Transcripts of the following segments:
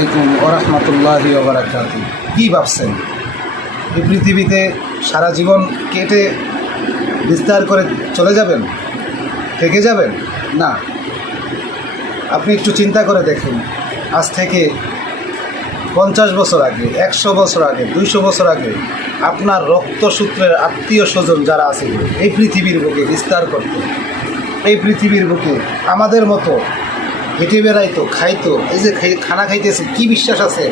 আলাইকুম ওয়া রাহমাতুল্লাহি ওয়া বারাকাতুহু। কী ভাবছেন এই পৃথিবীতে সারা জীবন কেটে বিস্তার করে চলে যাবেন, থেকে যাবেন? না, আপনি একটু চিন্তা করে দেখুন, আজ থেকে 50 বছর আগে, 100 বছর আগে, 200 বছর আগে আপনার রক্তসূত্রের আত্মীয় স্বজন যারা আছে এই পৃথিবীর বুকে বিস্তার করত, এই পৃথিবীর বুকে আমাদের মতো হেঁটে বেড়াইতো, খাইতো। এই যে খানা খাইতেছে, কি বিশ্বাস আছে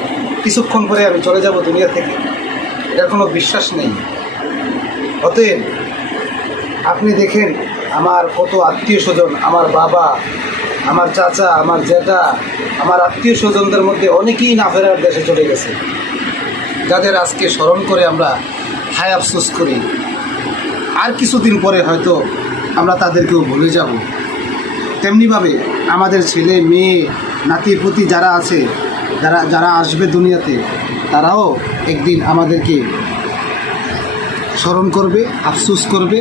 কিছুক্ষণ পরে আমি চলে যাব দুনিয়া থেকে? এটার কোনো বিশ্বাস নেই। অতএব আপনি দেখেন আমার কত আত্মীয় স্বজন, আমার বাবা, আমার চাচা, আমার জ্যাঠা, আমার আত্মীয় স্বজনদের মধ্যে অনেকেই না ফেরার দেশে চলে গেছে, যাদের আজকে স্মরণ করে আমরা হায় আফসোস করি। আর কিছুদিন পরে হয়তো আমরা তাদেরকেও ভুলে যাব। তেমনিভাবে আমাদের ছেলে মেয়ে নাতি পুতি যারা আছে, যারা আসবে দুনিয়াতে, তারাও একদিন আমাদেরকে স্মরণ করবে, আফসোস করবে,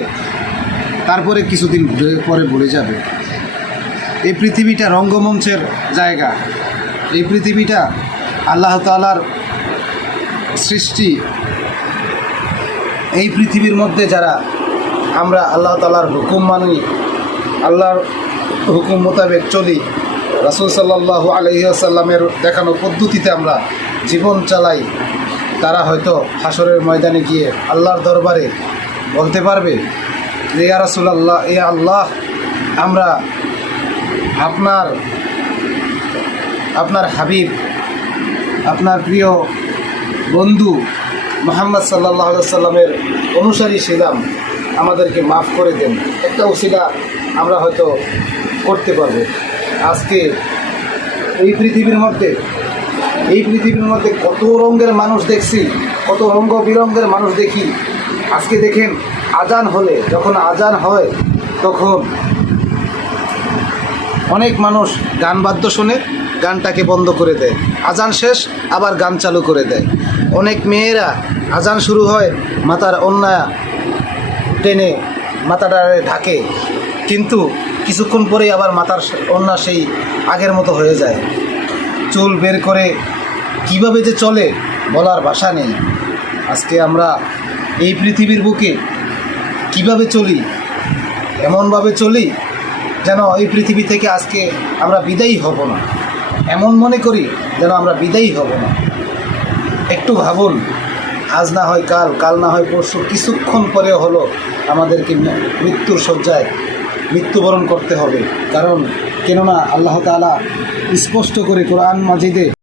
তারপরে কিছুদিন পরে ভুলে যাবে। এই পৃথিবীটা রঙ্গমঞ্চের জায়গা, এই পৃথিবীটা আল্লাহ তাআলার সৃষ্টি। এই পৃথিবীর মধ্যে যারা আমরা আল্লাহ তাআলার হুকুম মানি, আল্লাহর হুকুম মোতাবেক চলি, রাসূল সাল্লাল্লাহু আলাইহি ওয়াসাল্লামের দেখানো পদ্ধতিতে আমরা জীবন চালাই, তারা হয়তো হাসরের ময়দানে গিয়ে আল্লাহর দরবারে বলতে পারবে যে ইয়া রাসূলুল্লাহ, ইয়া আল্লাহ, আমরা আপনার হাবিব, আপনার প্রিয় বন্ধু মুহাম্মদ সাল্লাল্লাহু আলাইহি ওয়াসাল্লামের অনুসারী ছিলাম, আমাদেরকে মাফ করে দেন। একটা ওসিলা আমরা হয়তো করতে পারবো। আজকে এই পৃথিবীর মধ্যে কত রঙের মানুষ দেখছি, কত রঙ্গ বিরঙ্গের মানুষ দেখি। আজকে দেখেন আজান হলে, যখন আজান হয় তখন অনেক মানুষ গান বাদ্য শুনে গানটাকে বন্ধ করে দেয়, আজান শেষ আবার গান চালু করে দেয়। অনেক মেয়েরা আজান শুরু হয় মাথার ওড়না টেনে মাথাটারে ঢাকে, কিন্তু কিছুক্ষণ পরেই আবার মাথার ওড়না সেই আগের মতো হয়ে যায়। চুল বের করে কিভাবে যে চলে বলার ভাষা নেই। আজকে আমরা এই পৃথিবীর বুকে কিভাবে চলি, এমনভাবে চলি যেন এই পৃথিবী থেকে আজকে আমরা বিদায়ী হব না, এমন মনে করি যেন আমরা বিদায়ী হব না। একটু ভাবুন, আজ না হয় কাল, কাল না হয় পরশু, কিছুক্ষণ পরে হলো আমাদেরকে মৃত্যুর শয্যায় মৃত্যুবরণ করতে হবে। কেননা আল্লাহ তাআলা স্পষ্ট করে কোরআন মাজিদে